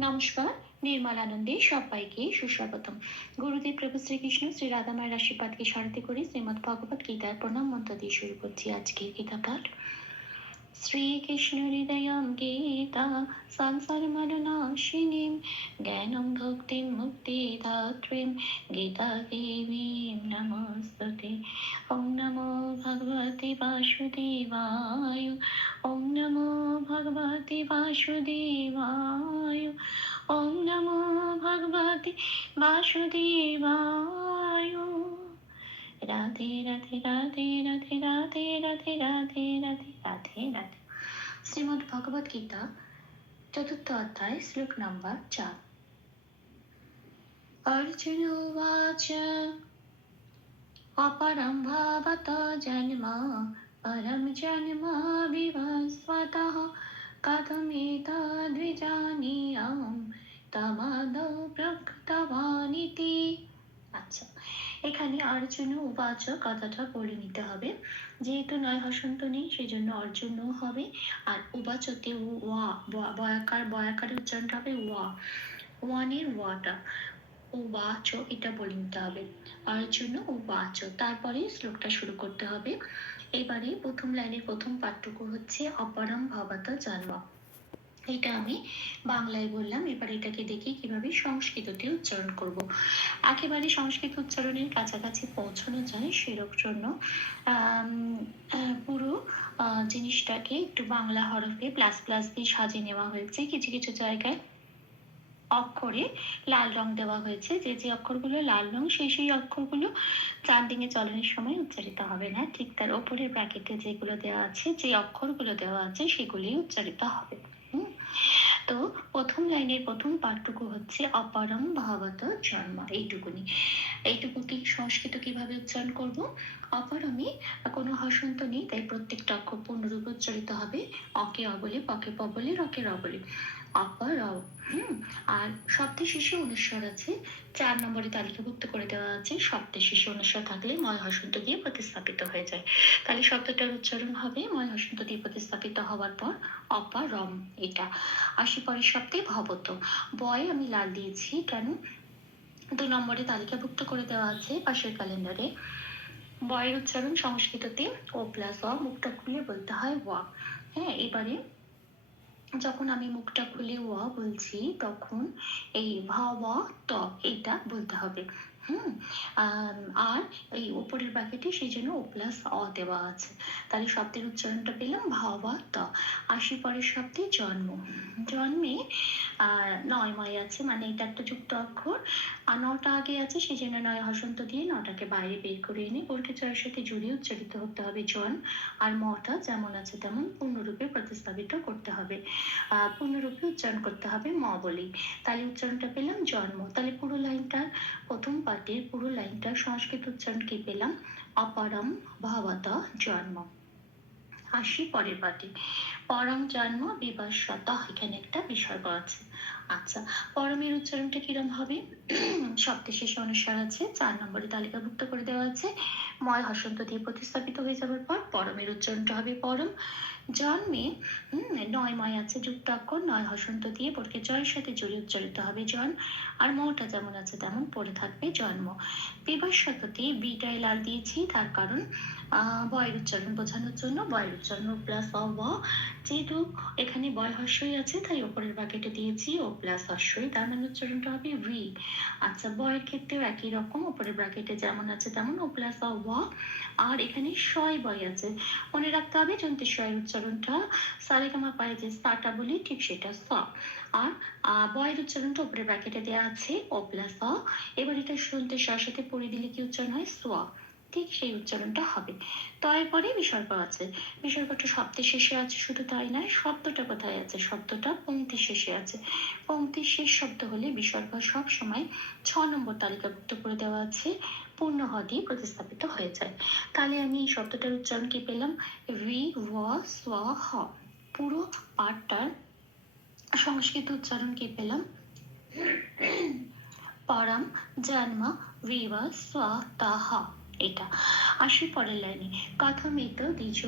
নমস্কার নির্মলানন্দে সবাইকে সুস্বাগতম। গুরুদেব প্রভু শ্রীকৃষ্ণ, শ্রী রাধামায়ের আশীর্বাদকে স্মরণ করে শ্রীমদ ভগবত গীতার প্রণাম মন্ত্র দিয়ে শুরু করছি আজকের গীতা পাঠ श्रीकृष्णहृदयं गीता संसारमरुनाशिनीं ज्ञानं भुक्तिं मुक्तिदात्रीं गीतादेवीं नमोऽस्तु ते ॐ नमो भगवति वासुदेवाय ॐ नमो भगवति वासुदेवाय ॐ नमो भगवति वासुदेवाय রাধে রাধে রাধে রাধে রাধে রাধে রাধে রাধে রাধে রাধে শ্রীমদ্ ভগবত গীতা চতুর্থ অধ্যায় শ্লোক নম্বর চার অর্জুন উবাচ অপরম ভাবত জন্ম পরম জন্ম বিভস্বতः কথমেতদ্বিজানীয়ं তমাদৌ প্রকৃতবানিতি আচ্ছা এখানে অর্জুন উবাচ কথাটা পড়ে নিতে হবে। যেহেতু নয় হসন্ত নেই সেই জন্য অর্জুন হবে। আর উবাচতে ওয়া বয়াকার বয়াকারের উচ্চারণটা হবে ওয়া। ওয়ানের ওয়াটা। উবাচ এটা বলে নিতে হবে। অর্জুন উবাচ তারপরে শ্লোকটা শুরু করতে হবে। এবারে প্রথম লাইনের প্রথম পাঠটুকু হচ্ছে, অপরম ভবত জন্ম। এটা আমি বাংলায় বললাম, এবার এটাকে দেখি কীভাবে সংস্কৃততে উচ্চারণ করব। একেবারে সংস্কৃত উচ্চারণের কাছাকাছি পৌঁছানো যায় সেরকম জন্য পুরো জিনিসটাকে একটু বাংলা হরফে প্লাস প্লাস দিয়ে সাজিয়ে নেওয়া হয়েছে। কিছু কিছু জায়গায় অক্ষরে লাল রং দেওয়া হয়েছে। যে যে অক্ষরগুলো লাল রং, সেই সেই অক্ষরগুলো চার দিনে চলনের সময় উচ্চারিত হবে না। ঠিক তার ওপরের ব্র্যাকেটে যেগুলো দেওয়া আছে, যে অক্ষরগুলো দেওয়া আছে সেগুলি উচ্চারিত হবে। তো প্রথম লাইনের প্রথম পার্থক্য হচ্ছে অপরম ভাবত জন্ম। এইটুকুনি। এইটুকু কি সংস্কৃত কীভাবে উচ্চারণ করব? অপরমে কোনো হসন্ত নেই, তাই প্রত্যেকটা অক্ষর পূর্ণরূপে উচ্চারিত হবে। অকে অবলে, পকে পবলে রকে রবলে অপর হুম, আর শব্দের শেষে অনুস্বার আছে। চার নম্বরে তালিকাভুক্ত করে দেওয়া আছে। শব্দের শেষে অনুস্বার থাকলে ময় হসন্ত দিয়ে প্রতিস্থাপিত হয়ে যায়। তাহলে শব্দটার উচ্চারণ হবে ময় হসন্ত দিয়ে প্রতিস্থাপিত হওয়ার পর অপারম এটা। আশি পরের শব্দে ভবত। বয় আমি লাল দিয়েছি কেন? দু নম্বরে তালিকাভুক্ত করে দেওয়া আছে পাশের ক্যালেন্ডারে। বয়ের উচ্চারণ সংস্কৃততে ও প্লাস অ মুখটা খুলে বলতে হয় ওয়া। হ্যাঁ এবারে যখন আমি মুখটা খুলে ওয়া বলছি তখন এই ভা ওয়া ত এটা বলতে হবে। আর এই উপরের ব্র্যাকেটে সেই জন্য ও প্লাস অ দেওয়া আছে। তাহলে শব্দের উচ্চারণটা পেলাম ভাবা ত। আশি পরের শব্দে, জন্ম। জন্মে নয় ময় আছে মানে এটা একটা যুক্ত অক্ষর। আর নটা আগে আছে, সেই জন্য নয় হসন্ত দিয়ে নটাকে বাইরে বের করে এনে বর্গে চয়ের সাথে জুড়ে উচ্চারিত হতে হবে জন। আর মটা যেমন আছে তেমন পূর্ণরূপে প্রতিস্থাপিত করতে হবে। পূর্ণরূপে উচ্চারণ করতে হবে ম বলেই। তাহলে উচ্চারণটা পেলাম, জন্ম। তাহলে পুরো লাইনটার প্রথম পাঠের পুরো লাইনটা সংস্কৃত উচ্চারণ কি পেলাম অপরম ভাবতা জন্ম। আসি পরের পাঠে। পরম জন্ম বিবাসতা এখানে একটা বিসর্গ আছে। আচ্ছা পরমের উচ্চারণটা কিরম হবে? শব্দের শেষে অনুসার আছে, চার নম্বরে তালিকাভুক্ত করে দেওয়া আছে। ময় হসন্ত দিয়ে প্রতিস্থাপিত হয়ে যাওয়ার পর পরমের উচ্চারণটা হবে পরম। জন্মে নয় ময় আছে যুক্ত অক্ষর নয় হসন্ত দিয়ে পড়কে জয়ের সাথে জড়িয়ে উচ্চারিত হবে জন। আর মটা যেমন আছে তেমন পড়ে থাকবে জন্ম। বিভাষাততে বিটায় লাল দিয়েছি, তার কারণ বয়ের উচ্চারণ বোঝানোর জন্য। বয়ের উচ্চারণ প্লাস অ, ব। যেহেতু এখানে বয় হর্ষই আছে, তাই ওপরের বাকেটে দিয়েছি, ও প্লাস হর্ষই। তার মানে উচ্চারণটা হবে ভি আচ্ছা বয়ের ক্ষেত্রেও একই রকম, ওপরের ব্র্যাকেটে যেমন আছে তেমন, ও প্লাস অ, ব। আর এখানে শয় বয় আছে। মনে রাখতে হবে যন্ত্রের শয়ের উচ্চারণটা সারেগামা পায়ে যে সাটা বলি ঠিক সেটা স। আর বয়ের উচ্চারণটা ওপরের ব্র্যাকেটে দেওয়া আছে, অ প্লাস অ। এবার এটা শুনতে সাথে পড়ে দিলে কি উচ্চারণ হয়? সোয়া ঠিক সেই উচ্চারণটা হবে। পরে বিসর্গ আছে। বিসর্গটা শব্দের শেষে আছে, শুধু তাই নয়, শব্দটা কোথায় আছে? শব্দটা পঙ্ক্তি শেষে আছে। পঙ্ক্তির শেষ শব্দ হলে বিসর্গ সব সময় ছ নম্বর তালিকাভুক্ত করে দেওয়া আছে, পূর্ণ হ দিয়ে প্রতিস্থাপিত হয়ে যায়। তাহলে আমি এই শব্দটার উচ্চারণ কি পেলাম? ভি ওয়া সোয়া হ। পুরো পাঠটার সংস্কৃত উচ্চারণ কি পেলাম? পরম, জন্ম বিবা স্বা, তাহা। এটা। আসি পরের লাইনে কথমিত দ্বিজ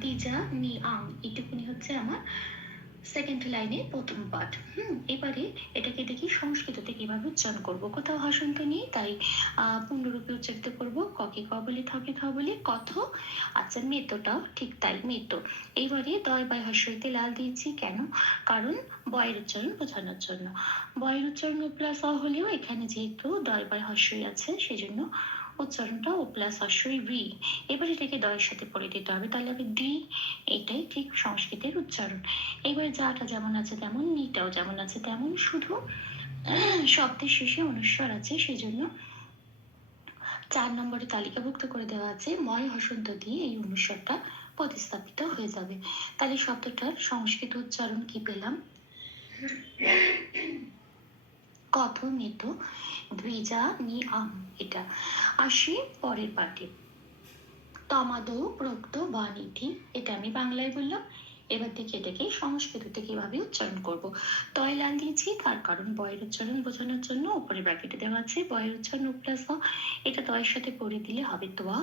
দ্বিজা মি আং। এটুকুনি হচ্ছে আমার সেকেন্ড লাইনে প্রথম পাঠ। হুম, এবারে এটাকে দেখি সংস্কৃততে কীভাবে উচ্চারণ করব। কোথাও হসন্ত নেই, তাই পূর্ণরূপে উচ্চারিত করব। ককে ক বলে থকে থ বলে, কথ আচ্ছা মেতোটাও ঠিক তাই, মেতো। এইবারে দয় বাই হর্ষইতে লাল দিয়েছি, কেন? কারণ বয়ের উচ্চারণ বোঝানোর জন্য। বয়ের উচ্চারণ প্লাস অ হলেও এখানে যেহেতু দয় বাই হর্ষই আছে, সেজন্য উচ্চারণটা ও প্লাস হর্ষই রি এবার এটাকে দয়ের সাথে পড়ে দিতে হবে, তাহলে হবে ডি এটাই ঠিক সংস্কৃতের উচ্চারণ। এবার যাটা যেমন আছে তেমন, নিটাও যেমন আছে তেমন, শুধু শব্দের শেষে অনুস্বর আছে, সেজন্য চার নম্বরে তালিকাভুক্ত করে দেওয়া আছে, ময় হসন্ত দিয়ে এই অনুস্বরটা প্রতিস্থাপিত হয়ে যাবে। তাহলে শব্দটার সংস্কৃত উচ্চারণ কি পেলাম? কথ মেত দ্বিজা নি আম এটা। আসি পরের পাঠে। তমাদো প্রক্ত বাণীটি, এটা আমি বাংলায় বললাম, এবার থেকে এটাকে সংস্কৃততে কীভাবে উচ্চারণ করব? তয় লাল দিয়েছি তার কারণ বয়ের উচ্চারণ বোঝানোর জন্য উপরে ব্র্যাকেটে দেওয়া আছে বয়ের উচ্চারণ প্লাস এটা তয়ের সাথে পড়ে দিলে হবে তোয়া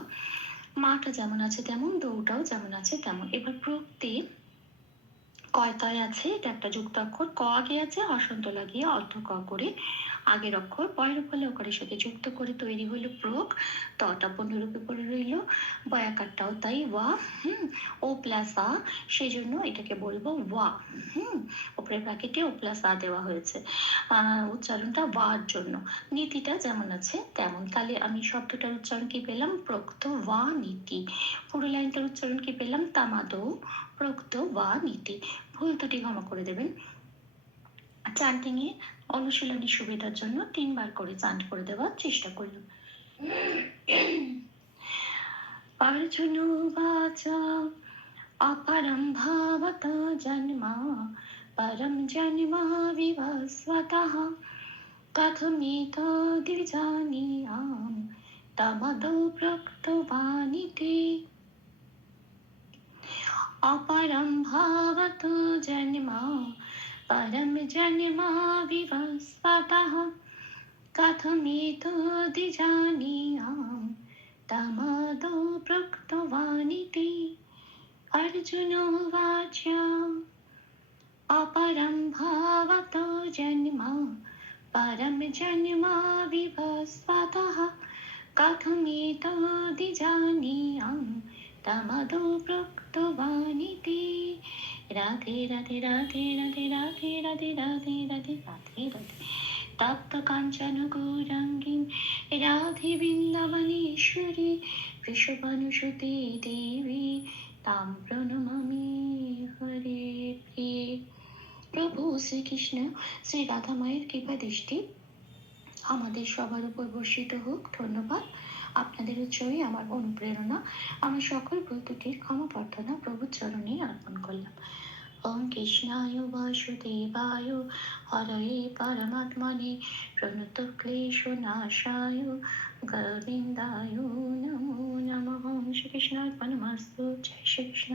মাটা যেমন আছে তেমন, দৌটাও যেমন আছে তেমন। এবার প্রত্যে কয়তায় আছে? এটা একটা যুক্ত অক্ষর ক আগে আছে, হসন্ত লাগিয়ে অর্থ ক করে। আগের অক্ষর পয়ের ফলে ওকারের সাথে যুক্ত করে তৈরি হলো প্রোক তটা পূর্ণরূপে পড়ে রইল। বয়াকারটাও তাই ওয়া হুম, ও প্লাস আ। সেই জন্য এটাকে বলব ওয়া, হুম ওপরের ব্র্যাকেটে ও প্লাস আ দেওয়া হয়েছে। উচ্চারণটা ওয়ার জন্য। নীতিটা যেমন আছে, তেমন। তাহলে আমি শব্দটার উচ্চারণ কি পেলাম? প্রক্ত ওয়া নীতি। পুরো লাইনটার উচ্চারণ কি পেলাম? তামাদৌ, প্রক্ত ওয়া নীতি। ভুল ত্রুটি ক্ষমা করে দেবেন। চান্টিং এ অনুশীলনী সুবিধার জন্য তিনবার করে চান্ট করে দেওয়ার চেষ্টা করুন। অর্জুন বাচা অপরম ভাবত জন্মা, পরম জন্মা বিভস্বতঃ। কথমেতদ্বিজানীয়াম তমদো প্রক্তবানিতে अपरं भावत जन्म, परं जन्म विवस्वतः। कथमेतद्विजानीयाम् तमादौ प्रोक्तवानिति अर्जुनोवाच अपरं भावतो जन्म, परं जन्म विभस्वतः कथमेतदिजानीयां তমদো প্রক্তবাণীতে রাধে রাধে রাধে রাধে রাধে রাধে রাধে রাধে রাধে রাধে। তপ্ত কাঞ্চন গৌরাঙ্গিন, রাধে বৃন্দাবনেশ্বরী বৃষভানুসুতে দেবী, তাম প্রণমামি হরে প্রিয়ে। প্রভু শ্রীকৃষ্ণ, শ্রী রাধামায়ের কৃপা দৃষ্টি, আমাদের সবার উপর বর্ষিত হোক। ধন্যবাদ। আপনাদের উৎসবে আমার অনুপ্রেরণা। আমার সকল ভুল ক্ষমা প্রার্থনা প্রভুর চরণে অর্পণ করলাম। ওম কৃষ্ণায় বাসুদেবায় হরয়ে পরমাত্মনে প্রণত ক্লেশ নাশায়, গোবিন্দায় নমো নমঃ। শ্রীকৃষ্ণার্পণমস্তু। জয় শ্রীকৃষ্ণ।